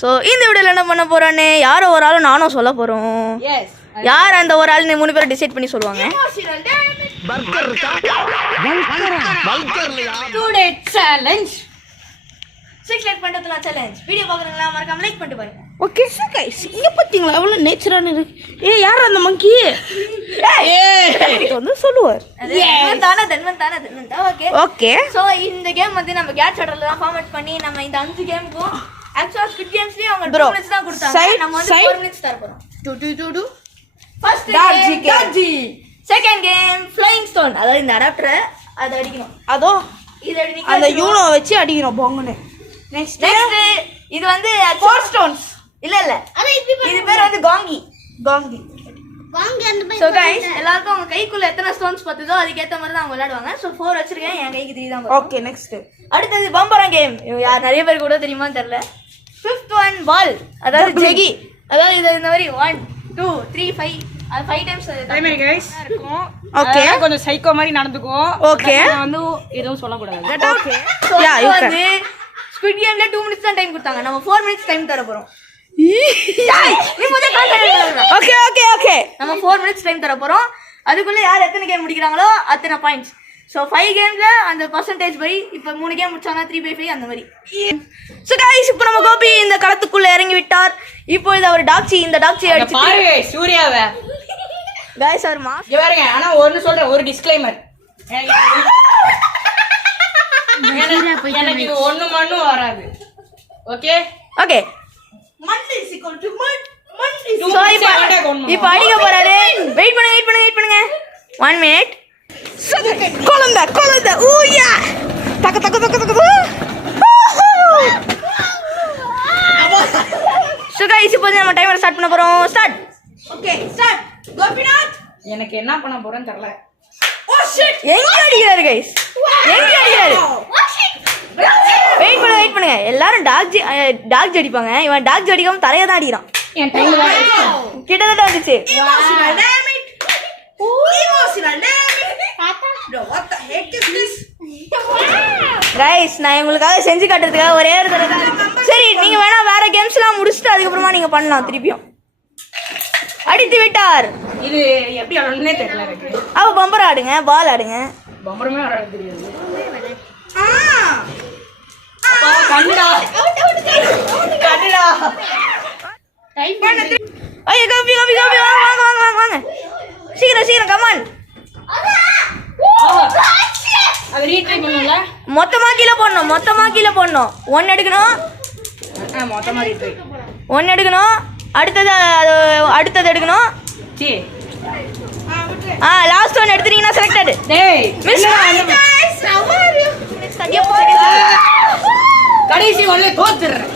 So இந்த வீடியோவில் என்ன பண்ண போகிறோன்னு யாரோ ஒரு ஆளும் நானும் சொல்ல போகிறோம். யார் அந்த ஒரு ஆள் 3 பேரும் டிசைட் பண்ணி சொல்லுவாங்க. டுடே சேலஞ்ச் 6 லைக் பண்ணுறதுல சேலஞ்ச். வீடியோ பார்க்குறீங்களா? மறக்காம லைக் பண்ணிட்டு பாருங்க. ஓகே சார் கைஸ், இங்கே பார்த்தீங்களா எவ்வளோ நேச்சரான இருக்கு. யார் அந்த மங்கி? வந்து சொல்லுவார். ஓகே ஸோ இந்த கேம் வந்து நம்ம கேட் ஷட்டரில் தான் ஃபார்மேட் பண்ணி நம்ம இந்த 5 கேமுக்கும் ஆக்சுவலாக ஸ்குவிட் கேம்ஸ்லேயே அவங்க 2 மினிட்ஸ் தான் கொடுத்தாங்க. நம்ம வந்து 4 மினிட்ஸ் தர போகிறோம். 2 ஃபர்ஸ்ட் டாக்ஜி. Second game flying stone. அதாவது இந்த அடாப்டரை அதை அடிக்கணும். அதோ இது அடிக்கணும். அந்த யூனோ வச்சு அடிக்கணும் போங்கன்னு. நெக்ஸ்ட் இது வந்து 4 ஸ்டோன்ஸ். இல்ல இது பேர் வந்து காங்கி. ஸோ கைஸ் எல்லாருக்கும் அவங்க கைக்குள்ள எத்தனை ஸ்டோன்ஸ் பத்துதோ அதுக்கேற்ற மாதிரி தான் அவங்க விளையாடுவாங்க. ஸோ 4 வச்சிருக்கேன், என் கைக்கு 3 தான். ஓகே நெக்ஸ்ட் அடுத்தது பம்பரம் கேம். யார் நிறைய பேர் கூட தெரியுமான்னு தெரியல. 5th ஒன் பால், அதாவது ஜெகி. அதாவது இது இந்த மாதிரி 1 2 3 5 அது 5 டைம்ஸ் டைமர் கைஸ் இருக்கும். ஓகே கொஞ்சம் சைக்கோ மாதிரி நடந்துக்குவோம். ஓகே வந்து எதுவும் சொல்ல கூடாது. ஓகே யா யூ வந்து ஸ்குவிட் கேம்ல 2 மினிட்ஸ் தான் டைம் கொடுத்தாங்க. நம்ம 4 மினிட்ஸ் டைம் தர போறோம். ஓகே ஓகே ஓகே நம்ம 4 மினிட்ஸ் டைம் தர போறோம். அதுக்குள்ள யார் எத்தனை கேம் முடிக்கிறாங்களோ அத்தனை பாயிண்ட்ஸ். ஸோ 5 கேம்ல அந்த பர்சன்டேஜ் பை இப்போ 3 கேம் முடிச்சாங்கன்னா 3/5 அந்த மாதிரி. ஸோ கைஸ் இப்போ நம்ம கோபி இந்த களத்துக்குள்ள இறங்கி விட்டார். இப்போ இது அவர் டாக்ஸி. இந்த டாக்ஸி அடிச்சு பாருங்க சூர்யாவை. கைஸ் அவர் மாஸ் இங்க பாருங்க. ஆனா ஒன்னு சொல்றேன், ஒரு டிஸ்க்ளைமர். எனக்கு இது ஒண்ணு மண்ணும் வராது. Okay okay. இப்போ அடிக்க போறாரு. வெயிட் பண்ணுங்க 1 மினிட். குழந்தை ஊயா தக்க தக்க தக்க தக்க. சோ गाइस இப்போ நம்ம டைமர் ஸ்டார்ட் பண்ண போறோம். ஸ்டார்ட். Okay start. கோபிநாத் எனக்கு என்ன பண்ண போறேன்னு தெரியல. ஓ ஷிட், எங்க அடிக்கிறாரு गाइस? எங்க அடிக்கிறாரு? Oh shit. வெயிட் பண்ணுங்க. எல்லாரும் டாக் அடிப்பாங்க. இவன் டாக் அடிக்காம தரைய தான் அடிக்கிறான். என் டைம் கிட்டத்தட்ட வந்துச்சு. Emotional damage. Emotional damage. Bro, what the heck is this? Guys நான் உங்களுக்காக செஞ்சு காட்டுறதுக்காக ஒரே ஒரு தடவை தான். சரி நீங்க வேணா வேற கேம்ஸ்லாம் முடிச்சிட்டு அதுக்கு அப்புறமா நீங்க பண்ணலாம். திருப்பியும் அடித்து விட்டார். இது எப்படி ஆடணும்னே தெரியல எனக்கு. அவ பம்பர் ஆடுங்க, பால் ஆடுங்க. பம்பரமே ஆட தெரியாது. கண்டா டைம் பண்ணு. ஐய கோபி வாங்க. சீக்கிரம் கம் ஆன். அது ரீட்ரை பண்ணல. மொத்தமா கீழ போடணும். 1 எடுக்கணும். மொத்தமா ரீட்ரை 1 எடுக்கணும். அடுத்தது எடுக்கணும். சீ லாஸ்ட் 1 எடுத்தீங்கன்னா செலக்டட். டேய் மிஸ் கடைசி ஒண்ணே தோத்துறேன்.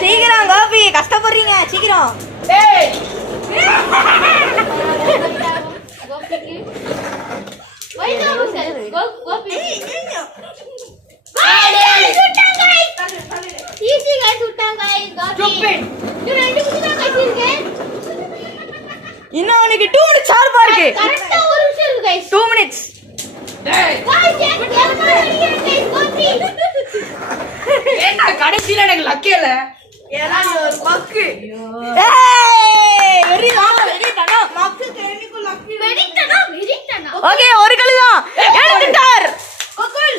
சீக்கிரம் கோபி, கஷ்டப்படுறீங்க சீக்கிரம். டேய் இன்னும் அவனுக்கு 2 மினிட்ஸ் ஷார்ப்பா இருக்கு. 2 மினிட்ஸ். ஏன்னா கடைசில எனக்கு லக்கேல. ஏன்னா ஒரு பக்கு. ஓகே ஒரு கல்லு தான் எடுத்துட்டார்.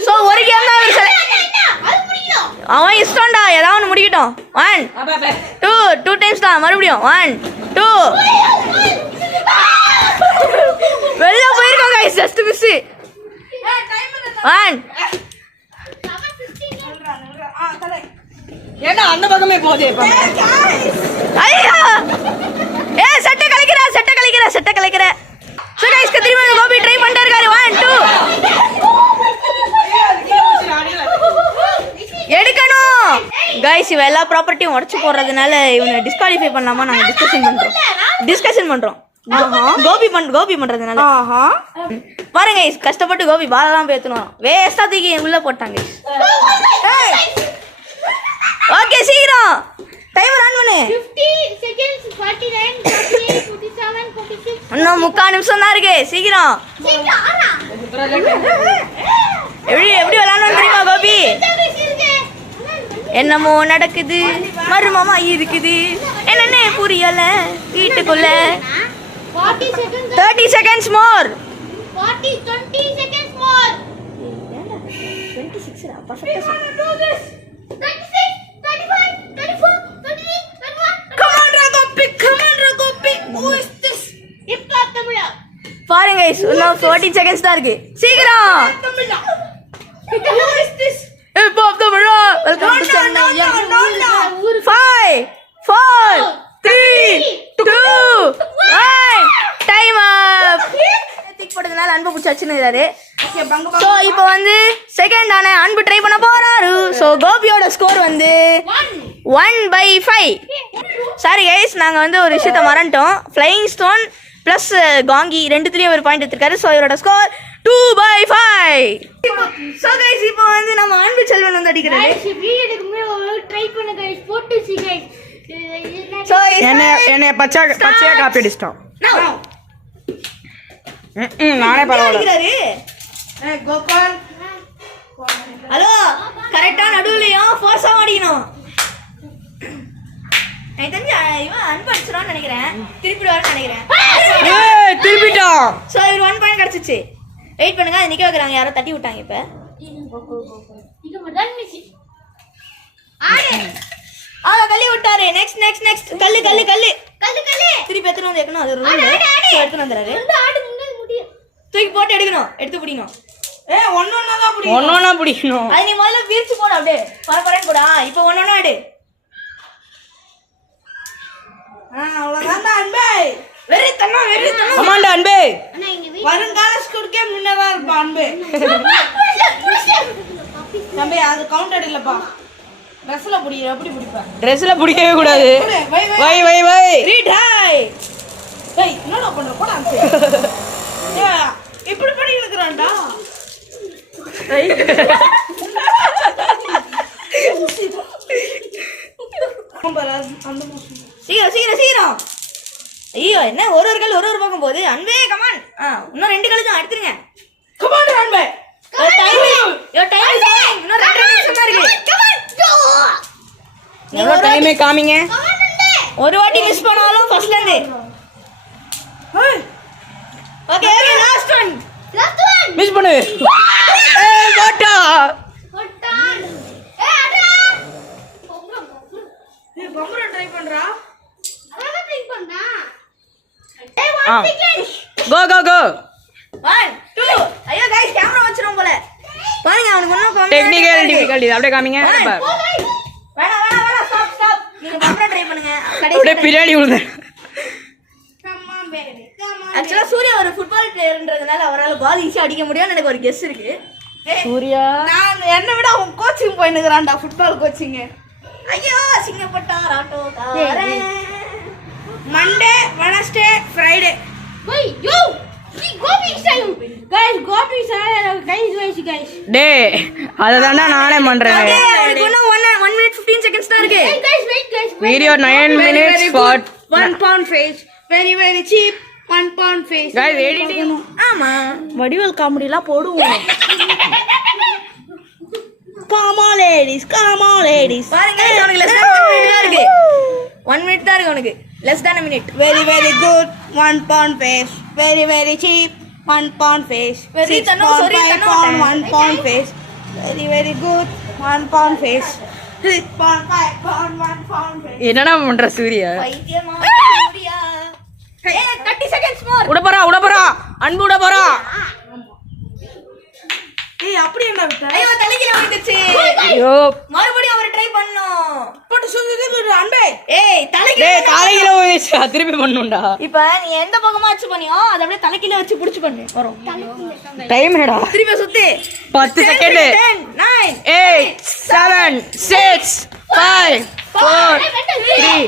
சோ ஒரு கேம் தான் அவன் இஷ்டம்டா. ஏதாவது ஒன்று முடிக்கட்டும். 1 2 டைம்ஸ் தான். மறுபடியும் 1 2 வெளில போயிருக்கோம் गाइस. Just miss. 1 ஏன்னா அந்த பக்கமே போதே. ஐயா சட்ட கலைக்கிற. சோ गाइस திரும்ப கோபி ட்ரை பண்ணிட்டே இருக்காரு. 1 2 எடுக்கணும். गाइस இவ எல்லா ப்ராப்பர்ட்டியும் உடைச்சு போடுறதுனால இவனை டிஸ்குவாலிஃபை பண்ணாம நாங்க டிஸ்கஷன் பண்றோம். கோபி பண்றதுனால. பாருங்க गाइस கஷ்டப்பட்டு கோபி பால் தான் பேத்தணும். வேஸ்டா தூக்கி உள்ள போட்டாங்க. ஓகே சீக்கிரம் டைமர் ஆன் பண்ணு. 50 seconds 49 48 47 46. இன்னும் 3/4 நிமிஷம் தான் இருக்கு. சீக்கிரம் சீக்கிரம் ஆனா எப்படி விளையாடணும் தெரியுமா கோபி? என்னமோ நடக்குது, மர்மமா இருக்குது, என்னன்னு புரியல வீட்டுக்குள்ள. 30 seconds more. 20 seconds more. 26 perfect. 26, 35, 34, 33, 31. Come on, Ragopi. Who is this? இப்ப தமிழா. பாருங்க guys, இன்னும் 14 seconds தான் இருக்கு. சீக்கிரம். Tamila. Who is this? இப்போ தமிழா. Welcome to Chennai. 5 4 3 2 1 time up. Tick போட்டதுனால அன்பு புடிச்சாச்சுன்னு இருக்காரு. Okay, banga. சோ இப்போ வந்து செகண்ட் ஆன அன்பு ட்ரை பண்ண போறாரு. சோ கோபியோட ஸ்கோர் வந்து 1/5. சாரி கைஸ், நாங்க வந்து ஒரு விஷயத்தை மறந்துட்டோம். ஃப்ளையிங் ஸ்டோன் பிளஸ் காங்கி ரெண்டுத்துலயும் ஒரு பாயிண்ட் எடுத்திருக்காரு. ஸோ இவரோட ஸ்கோர் 2/5. ஸோ கைஸ் இப்போ வந்து நம்ம அன்பு செல்வன் வந்து அடிக்கிறாரு. Guys, வீடியோக்கு முன்னாடி ட்ரை பண்ணுங்க guys. போட்டுச்சு guys. ஸோ என்ன பச்சையா காப்பி அடிச்சிட்டோம். நானே பரவாயில்ல. அடிக்கிறாரு. Hey, Gopal. ஹலோ, கரெக்டா நடுவுலயும் ஃபோர்ஸா அடிக்கணும். எனக்கு தெரிஞ்சு இவன் அன்பு அடிச்சிடான்னு நினைக்கிறேன். திருப்பி வரேன்னு நினைக்கிறேன். ஏய் திருப்பிட்டான். ஸோ இவர் 1 பாயிண்ட் கிடைச்சிச்சு. வெயிட் பண்ணுங்க, அது நிக்க வைக்கிறாங்க. யாரோ தட்டி விட்டாங்க. இப்ப இது மட்டும் மிஸ். ஆடு. தள்ளி விட்டாரு. நெக்ஸ்ட் கல்லு கல்லு. திருப்பி எடுத்துட்டு வந்து வைக்கணும். அது ரூல். எடுத்துட்டு வந்துறாரு. இந்த ஆடு முன்னாடி முடியும். தூக்கி போட்டு எடுத்து பிடிக்கணும். Hey, ஒண்ணொண்ணா தான் பிடி. ஒண்ணொண்ணா பிடிக்கணும். அது நீ முதல்ல பிரிச்சு போடு. அப்படியே பரபரன்னு போடா. இப்போ ஒன்னொன்னா எடு. அவ்வளவுதான் அன்பே. வெறித்தனம். கமாண்டா அன்பே. அண்ணா இங்க வீ. வருங்கால ஸ்கூலுக்கே முன்னதா இருப்பா அன்பே. தம்பி அது கவுண்டர் இல்லப்பா. ட்ரெஸ்ல புடி எப்படி புடிப்பா? ட்ரெஸ்ல பிடிக்கவே கூடாது. வை. ரீட் ஹாய். டேய் என்னடா பண்ற? போடா அன்பே. ஏய் இப்படி பண்ணி இருக்கறான்டா. அந்த சீக்கிரம். ஐயோ, என்ன ஒரு கல் ஒரு பக்கம் போகுது. அன்பே கமான். இன்னும் 2 கல் தான் எடுத்துருங்க. கமாண்டர் அன்பே. இன்னும் 2 நிமிஷம் தான் இருக்கு. எவ்வளோ டைமே காமிங்க. ஒரு வாட்டி மிஸ் பண்ணாலும் ஃபர்ஸ்ட்ல இருந்து. Okay, last one. மிஸ் பண்ணு. ஏய் போட்டா. போட்டான். அடா. நீ பம்பர ட்ரை பண்றா? அதான் ட்ரை பண்ணா. கோ. 1 2. ஐயோ गाइस, கேமரா வச்சிரோம் போல. பாருங்க, அவனுக்கு இன்னும் டெக்னிக்கல் டிஃபிகல்ட்டி அப்படியே காமிங்க. வேணாம். ஸ்டாப். நீங்க பம்பர ட்ரை பண்ணுங்க. அப்படியே கடைசி பின்னாடி விழுந்து. Come on baby. Come on. ஆக்சுவலா சூர்யா ஒரு ஃபுட்பால் பிளேயர்ன்றதுனால அவரால் பால் ஈஸியா அடிக்க முடியும்னு எனக்கு ஒரு கெஸ் இருக்கு. சூர்யா நான் என்னை விட அவன் கோச்சிங் போயினுக்குறான்டா, ஃபுட்பால் கோச்சிங். ஐயோ, சிங்கப்பட்டார் ஆட்டோக்காரன். Monday, Wednesday, Friday. Wait, yo! Gopi style. Guys, Gopi style. Guys. டேய் அததான்டா நானே பண்றேன். அவனுக்கு இன்னும் 1 minute 15 seconds தான் இருக்கு. Guys. Video 9 minutes for 1 pound face. Very very cheap. 1 pound face. guys editing. ஆமா, வடிவல் காமெடிலாம் போடுவோம். Come on ladies. பாருங்க அவனுக்கு less than 1 minute தான் இருக்கு. 1 minute தான் இருக்கு அவனுக்கு. less than a minute. Very very good. 1 pound face. Very very cheap. 1 pound face. Very 6 தனம், pound, sorry, 5 தனம். pound, 1 pound face. Very very good. 1 pound face. 6 pound, 5 pound, 1 pound face. என்னடா பண்ற சூர்யா? பைத்தியமா சூர்யா. 30 seconds more. உட போறா அன்பு உட போறா. ஏய் அப்படி என்ன விட்ட? ஐயோ, தலைக்கில வந்துச்சு. ஐயோ மறுபடியும் அவர் ட்ரை பண்ணனும். போட்டு சுத்துது அன்பே. ஏய், தலைக்கில. டேய் தலையில போயிடுச்சு. திருப்பி பண்ணனும்டா. இப்போ நீ எந்த பக்கமா வச்சு பண்ணியோ அத அப்படியே தலைக்கில வச்சு புடிச்சு பண்ணு. வரும். டைம் என்னடா? திருப்பி சுத்து. 10 செகண்ட். 10 9 8 7 6 5 4 3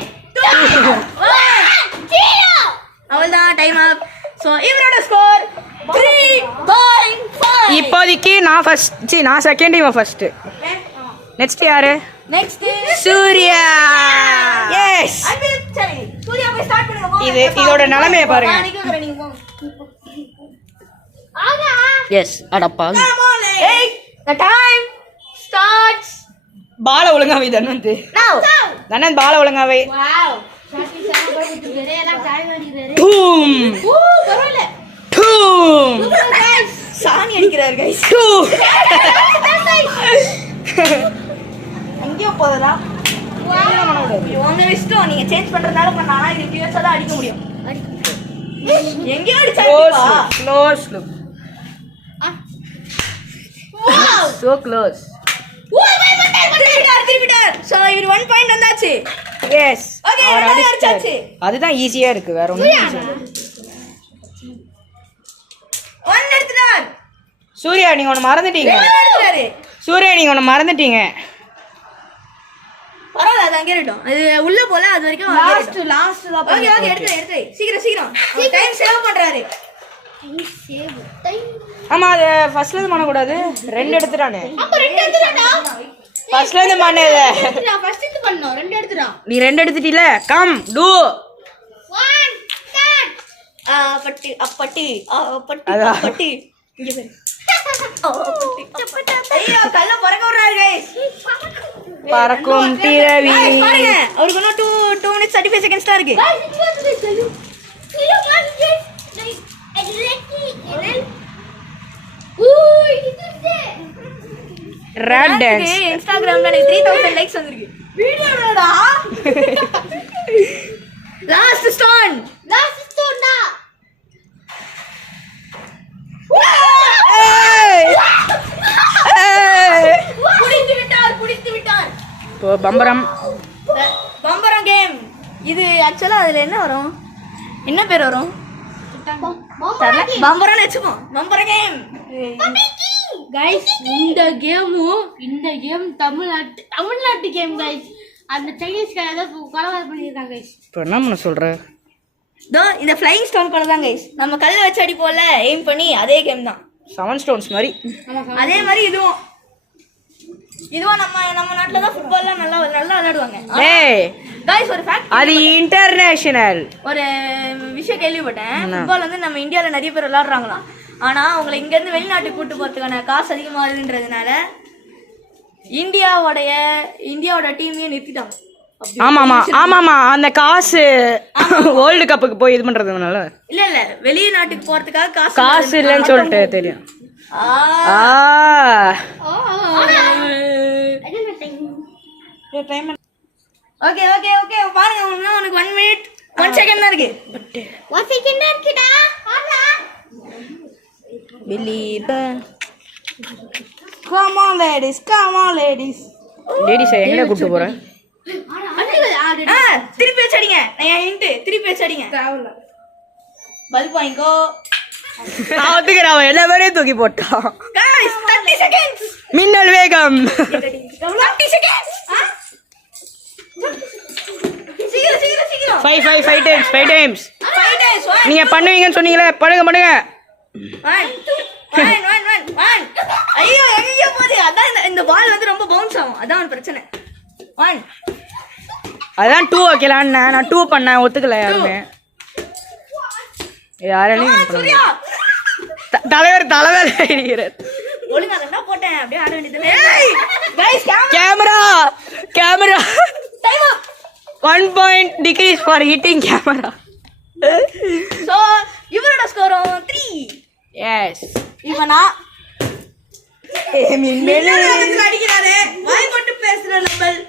அவ்வளவுதான், டைம் அப். சோ இவரோட ஸ்கோர் 3/5. இப்போதைக்கு நான் செகண்ட், இவன் ஃபர்ஸ்ட். நெக்ஸ்ட் யாரு? நெக்ஸ்ட் சூர்யா. எஸ். சரி, சூர்யா போய் ஸ்டார்ட் பண்ணுங்க. இதோட நிலைமையை பாருங்க. நீங்க போங்க. எஸ் அடப்பா Hey, the time starts பால ஒழுங்காவே தனந்து now. தனந்த் பால ஒழுங்காவே வாவ் சாட்டி சான போய் விட்டுறாரு எல்லாம் சாடி அடிக்கிறாரு டூம் பரவாயில்லை டூம் சாணி அடிக்கிறாரு guys. எங்கேயோ போதா உங்க இஷ்டம், நீங்க சேஞ்ச் பண்றதால பண்ணானா இது இப்படி வச்சா தான் அடிக்க முடியும். எங்கேயோ அடிச்சாப்பா. க்ளோஸ் லுக் சோ க்ளோஸ் திருப்பிட்டார். So இவர் 1 பாயிண்ட் வந்தாச்சு. எஸ் Okay, அவர் ரெண்டாவது அடிச்சாச்சு. அடிச்சாச்சு. அதுதான் ஈஸியா இருக்கு வேற ஒண்ணும் 1 எடுத்துட்டார். சூர்யா நீங்க ஒன்னு மறந்துட்டீங்க 2 எடுத்துட்டாரு. சூர்யா நீங்க ஒன்னு மறந்துட்டீங்க பரவாயில்ல, அது அங்கே இருக்கட்டும். அது உள்ள போல அது வரைக்கும் லாஸ்ட் தான் ஓகே ஓகே எடுத்து சீக்கிரம் டைம் சேவ் பண்றாரு. சேவ் டைம் ஆமா அது ஃபர்ஸ்ட்ல இருந்து பண்ண கூடாது 2 எடுத்துட்டானே அப்ப 2 எடுத்துடா ஃபர்ஸ்ட்ல இருந்து பண்ணேத நான் ஃபர்ஸ்ட் இது பண்ணோம் 2 எடுத்துடா நீ 2 எடுத்துட்டீல கம் டு 1 ஸ்டார்ட் பட்டி அதான். பட்டி இங்க பாரு. ஐயோ கல்ல பறக்க விடுறாரு guys. பறக்கும் பிறவி Guys, பாருங்க அவருக்கு இன்னும் 2 minutes 35 seconds தான் இருக்கு. Guys it was this hello hello guys like exactly ஓய் இது ரெட் டான்ஸ் இன்ஸ்டாகிராம்ல எனக்கு 3000 லைக்ஸ் வந்திருக்கு. வீடியோடா லாஸ்ட் ஸ்டோன். லாஸ்ட் ஸ்டோனா குடித்து விட்டார். இப்போ பம்பரம் பம்பரம் கேம். இது ஆக்சுவலா அதுல என்ன வரும், என்ன பேர் வரும் தெரியல. பம்பரம்னு வச்சுப்போம். பம்பரம் கேம். गाइस இந்த கேம் தமிழ்நாட்டு கேம் गाइस அந்த சைனீஸ் கார ஏதோ கலவரம் பண்ணிருக்காங்க गाइस இப்போ என்ன பண்ண சொல்ற தோ இந்த ஃப்ளையிங் ஸ்டோன் போல தான் கைஸ். நம்ம கல்ல வச்சு அடி போல எய்ம் பண்ணி அதே கேம் தான். 7 ஸ்டோன்ஸ் மாதிரி அதே மாதிரி இதுவும் நம்ம நாட்டுல தான் ஃபுட்பால்ல நல்லா விளையாடுவாங்க. டேய் गाइस ஒரு ஃபேக்ட், அது இன்டர்நேஷனல் ஒரு விஷயம் கேள்விப்பட்டேன். ஃபுட்பால் வந்து நம்ம இந்தியாவில் நிறைய பேர் விளையாடுறாங்களாம். ஆனால் அவங்களை இங்கேருந்து வெளிநாட்டுக்கு கூட்டு போகிறதுக்கான காசு அதிகமாகுதுன்றதுனால இந்தியாவோட டீமையும் நிறுத்திட்டாங்க. ஆமாமா அந்த காசு வேர்ல்டு கப்புக்கு போய் இது பண்றதுனால இல்ல வெளிநாட்டுக்கு போறதுக்காக காசு இல்லைன்னு சொல்லிட்டு தெரியும். ஓகே ஓகே ஓகே பாருங்க, உனக்கு 1 minute 1 second தான் இருக்கு. 1 செகண்ட் இருக்குடா ஆனா come on ladies லேடிஸ் எங்கடா கூட்டி போறேன் திருப்பி வச்சு அடிங்க. நான் ஹிண்ட் திருப்பி வச்சு அடிங்க. பல்ப் வாங்கிக்கோ. அவன் எல்லா பேரையும் தூக்கி போட்டான். guys 30 seconds. மின்னல் வேகம் 30 seconds. சீக்கிரம் 5 times 5 times நீங்க பண்ணுவீங்கன்னு சொன்னீங்களே, பண்ணுங்க 1 ஐயோ எங்கேயோ போகுது. அதான் இந்த பால் வந்து ரொம்ப பவுன்ஸ் ஆகும், அதான் ஒரு பிரச்சனை. 1 அதான் 2 வைக்கலான்னு நான் 2 பண்ணேன், ஒத்துக்கல யாருமே. யாராலையும் தலைவர் அடிக்கிறார். ஒழுங்கா தான் போட்டேன், அப்படியே ஆட வேண்டியது. Guys camera time up. 1 point decrease for hitting camera. So இவரோட ஸ்கோர் 3. எஸ் இவனா அடிக்கிறாரு. வாய் மட்டும் பேசுற லெவல்.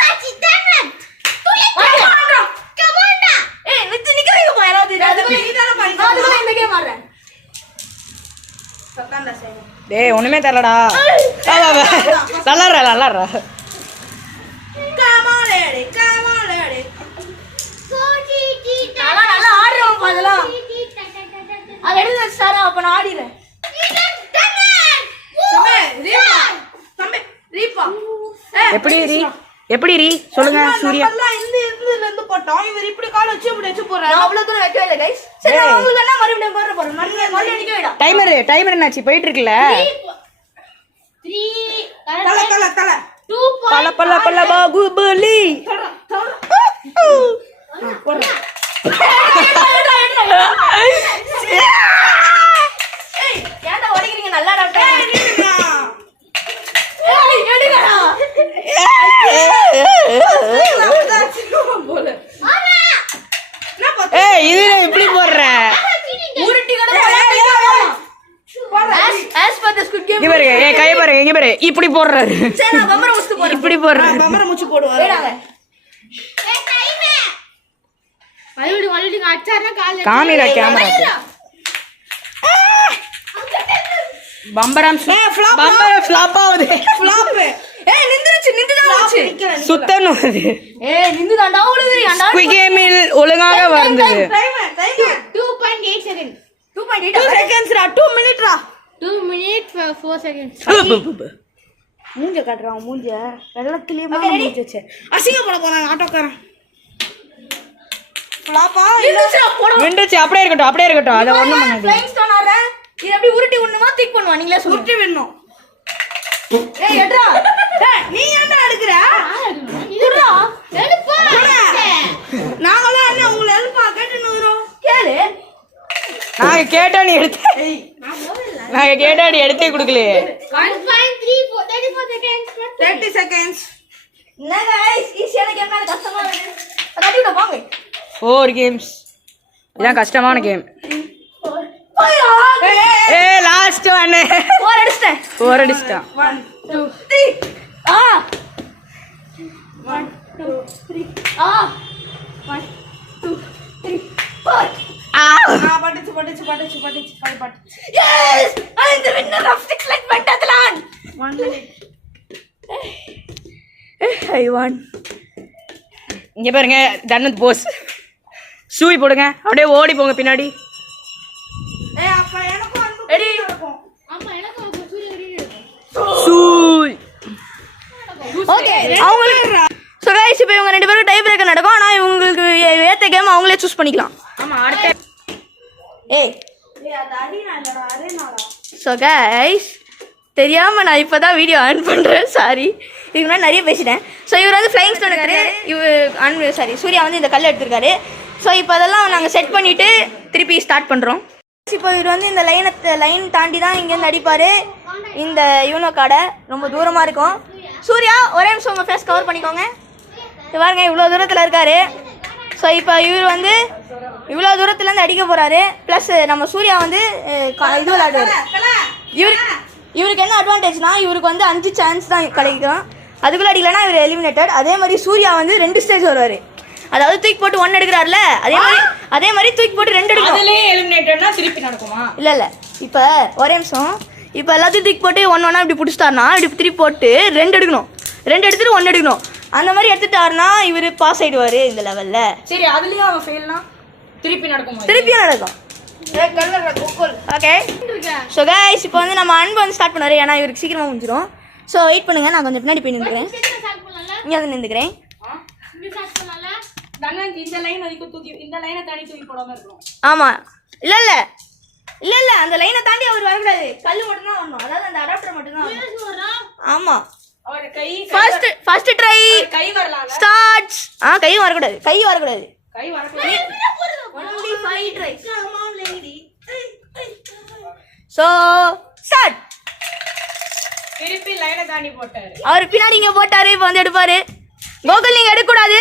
காச்சி டேமட் கமாண்டா ஏய் நித்து நிக்கறீங்க பா யாராவது. அதுக்கு நீ தான பண்ணு. நான் இந்த கேம் ஆடுறேன். சத்தாண்டா சரி. டேய் ஒண்ணுமே தெரியலடா. நல்லாறா come on lady. கோடி டி நல்லா ஆடுறோம் பாதலாம். அத எடுத்து வச்சாரா, அப்ப நான் ஆடிறேன். தம்பி ரீபா எப்படி ரீ சொல்லுங்க சூர்யா. எல்லாம் இதுல இருந்து போட்டோம். இவர் இப்படி கால் வச்சு போறாரு. நான் அவ்வளவு தூரம் வைக்கவே இல்லை guys. சரி நான் உங்களுக்கு என்ன மறுபடியும் போறேன். மறுபடியும் அடிக்க வேண்டாம். டைமர் என்னாச்சு போயிட்டு இருக்குல்ல. 3 தல 2 பல பாகுபலி. இங்க பாரு இப்படி போடுறாரு. சரி நான் பம்பர முடிச்சு போறேன். இப்படி போடுறாரு. பம்பர மூச்சு போடுவாரு. வேடாங்க. மறுபடியும் அச்சாருன்னா கால் காமிடா கேமரா. பம்பரம் ஃப்ளாப் ஆகுது. ஃப்ளாப். நின்றுதான் வந்துச்சு. சுத்தன்னு வருது. நின்றுதாண்டா ஓடுது. குயிக் கேமில் ஒழுங்காக வந்தது. Timer 2.8 seconds. 2.8 seconds ரா. 2 minutes ரா. 2 minutes 4 seconds. மூஞ்ச காட்டுறான் மூஞ்ச. வெள்ளத்திலேயே மூஞ்சி வச்சு. அசிங்க போட போறாங்க ஆட்டோக்காரன். ஃப்ளாப்பா விண்டுச்சு. அப்படியே இருக்கட்டும். அத ஒண்ணும் பண்ணாது. ஃளைங் ஸ்டோன் ஆறேன். இது அப்படியே உருட்டி உண்ணுமா திக் பண்ணுவா நீங்களே சொல்லுங்க. உருட்டி விடணும். ஏய் எட்ரா. டேய் நீ ஏன்டா எடுக்கற? குடுடா. எடுப்பா. நாங்கலாம் என்ன உங்களை ஹெல்ப்பா கேட்டுன்னு வரோம். கேளு. நாங்க கேட்டா நீ எடுத்தே கொடுக்கலையே. 1.34 seconds. 30 seconds. என்ன गाइस ஈஸியான கேம் அது கஷ்டமா இருக்கு. அடிடா வாங்க. 4 கேம்ஸ். இதான் கஷ்டமான கேம். Last one. 4 அடிச்சிட்டேன். 4 அடிச்சிட்டான். 1 2 3 ஆ 1 2 3 ஆ 1 2 3 4 பட்டுச்சு. Yes! I am the winner of 6 lakh pentathlon. 1 minute. I won. இங்க பாருங்க தன்னத் போஸ். ஷூ போடுங்க. அப்படியே ஓடி போங்க பின்னாடி. ஏய் அப்ப எனக்கு அன்பு ரெடி இருக்கும். ஆமா எனக்கு ஒரு சூரிய ரெடி ஷூ. ஓகே அவங்களுக்கு சோ गाइस இப்போ இவங்க ரெண்டு பேரும் டை பிரேக்கர் நடக்கும். ஆனா இவங்களுக்கு ஏத்த கேம் அவங்களே சூஸ் பண்ணிக்கலாம். ஆமா அடுத்து ஏய் அது அடினா இல்லடா அரேனாடா. ஸோ கைஸ் தெரியாமல் நான் இப்போ தான் வீடியோ ஆன் பண்ணுறேன். சாரி இதுக்கு முன்னாடி நிறைய பேசிட்டேன். ஸோ இவர் வந்து ஃப்ளைங் ஸ்டோன் எடுத்தாரு. சாரி சூர்யா வந்து இந்த கல் எடுத்திருக்காரு. ஸோ இப்போ அதெல்லாம் நாங்கள் செட் பண்ணிவிட்டு திருப்பி ஸ்டார்ட் பண்ணுறோம். இப்போ இவர் வந்து இந்த லைன் தாண்டி தான் இங்கேருந்து அடிப்பார். இந்த யூனோ கார்டை ரொம்ப தூரமாக இருக்கும். சூர்யா ஒரே நிமிஷம் உங்கள் ஃபேஸ் கவர் பண்ணிக்கோங்க. இது பாருங்க இவ்வளோ தூரத்தில் இருக்கார். ஸோ இப்போ இவர் வந்து இவ்வளோ தூரத்துலேருந்து அடிக்க போகிறாரு. ப்ளஸ் நம்ம சூர்யா வந்து இது விளையாடுவார். இவருக்கு என்ன அட்வான்டேஜ்னா இவருக்கு வந்து 5 சான்ஸ் தான் கிடைக்கும். அதுக்குள்ளே அடிக்கலன்னா இவர் எலிமினேட்டட். அதே மாதிரி சூர்யா வந்து 2 ஸ்டேஜ் வருவார். அதாவது தூக்கி போட்டு 1 எடுக்கிறாருல அதே மாதிரி தூக்கி போட்டு 2 எடுக்கணும். அதுலயே எலிமினேட்டட்னா திருப்பி நடக்குமா? இல்லை இப்போ ஒரே நிமிஷம். இப்போ எல்லாத்தையும் தூக்கி போட்டு 1 இப்படி பிடிச்சிட்டாருனா இப்படி திருப்பி போட்டு 2 எடுக்கணும். 2 எடுத்துட்டு 1 எடுக்கணும். அந்த மாதிரி எடுத்துட்டாருன்னா இவர் பாஸ் ஆயிடுவார் இந்த லெவலில். சரி அதுலயும் அவன் ஃபெயில்னா திருப்பியும் நடக்கும். ஓகே ஸோ கைஸ் இப்போ வந்து நம்ம அன்பு வந்து ஸ்டார்ட் பண்ணாரு. ஏன்னா இவருக்கு சீக்கிரமாக முடிஞ்சிடும். ஸோ வெயிட் பண்ணுங்க. நான் கொஞ்சம் பின்னாடி போய் நின்றுக்கிறேன். இங்கே வந்து நின்றுக்கிறேன். இந்த லைன் வரைக்கும் தூக்கி இந்த லைனை தாண்டி தூக்கி போடாம இருக்கணும். ஆமாம் இல்லை அந்த லைனை தாண்டி அவர் வரக்கூடாது. கல் மட்டும் தான் வரணும். அதாவது அந்த அடாப்டர் மட்டும் தான் வரணும். ஆமாம் அவரோட கை ஃபர்ஸ்ட் ட்ரை கை வரலாம். ஸ்டார்ட்ஸ். கையும் வரக்கூடாது. கை வரக்கூடாது. only 5 tries. Come on lady. So start. திருப்பி லைனை தாண்டி போட்டாரு. அவர் பின்னாடி இங்க போட்டாரு. இப்போ வந்து எடுப்பாரு. கோகுல் நீங்க எடுக்க கூடாது.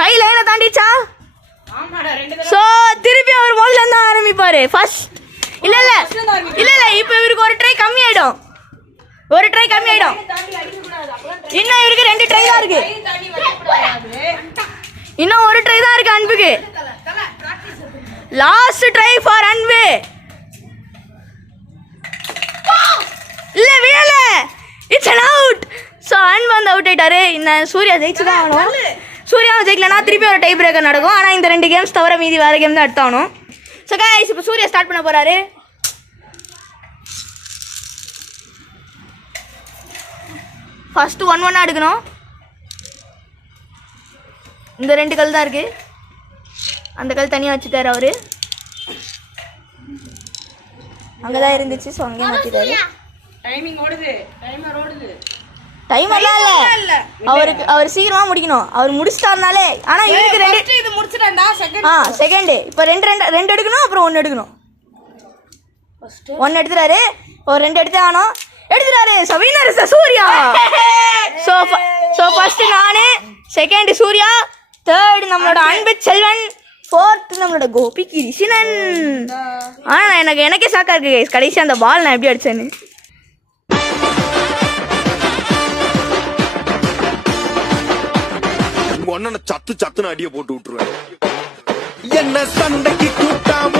கை லைனை தாண்டிச்சா? ஆமாடா 2 தடவை. சோ திருப்பி அவர் முதல்ல இருந்து ஆரம்பிப்பாரு. ஃபர்ஸ்ட் இல்ல இப்போ இவருக்கு ஒரு ட்ரை கம்மி ஆயிடும். இன்னும் இவருக்கு 2 ட்ரை தான் இருக்கு. இன்னும் ஒரு ட்ரை தான் இருக்கு அன்புக்கு. Last try for Anbu. இல்ல விழல. It's an out. So Anbu வந்து அவுட் ஆயிட்டாரு. இந்த சூர்யா ஜெயிச்சு தான் ஆகணும். சூர்யாவை ஜெயிக்கலனா திருப்பி ஒரு டை பிரேக்கர் நடக்கும். ஆனா இந்த 2 கேம்ஸ் தவிர மீதி வேற கேம் தான் எடுத்தாகணும். ஸோ கைஸ் இப்போ சூர்யா ஸ்டார்ட் பண்ண போறாரு. ஃபர்ஸ்ட் 1 எடுக்கணும். இந்த 2 கல் தான் இருக்கு. அந்த கல் தனியாக வச்சுட்டாரு அவரு. அங்கதான் இருந்துச்சு. ஸோ அங்கேயே மாற்றிட்டாரு. டைமர்லாம் இல்ல. அவர் சீக்கிரமா முடிக்கணும். அவர் முடிச்சிட்டாருனாலே. ஆனா இவருக்கு 2 இது முடிச்சிட்டேன்டா. செகண்ட் இப்போ 2 எடுக்கணும். அப்புறம் 1 எடுக்கணும். 1 எடுத்துறாரு. ஒரு 2 எடுத்தே ஆனோம். எடுத்துறாரு. So winner is Surya. So first நானு, செகண்ட் சூர்யா, தேர்ட் நம்மளோட அன்பு செல்வன், 4th நம்மளோட கோபி கிருஷ்ணன். ஆனா எனக்கே ஷாக்கா இருக்கு guys. கடைசி அந்த பால் நான் எப்படி அடிச்சேன்னு. சத்துன்னு அடிய போட்டு விட்டுருவேன். என்ன சண்டைக்கு கூட்டாம